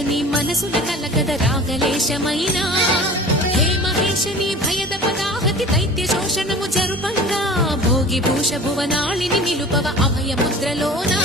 నీ మనసుల కలకద రాగలేశమైనా హే మహేశని భయద పదాహతి దైత్య శోషణము జరుపంగా భోగి భూష భువనాళిని నిలుపవ అభయ ముద్రలోనా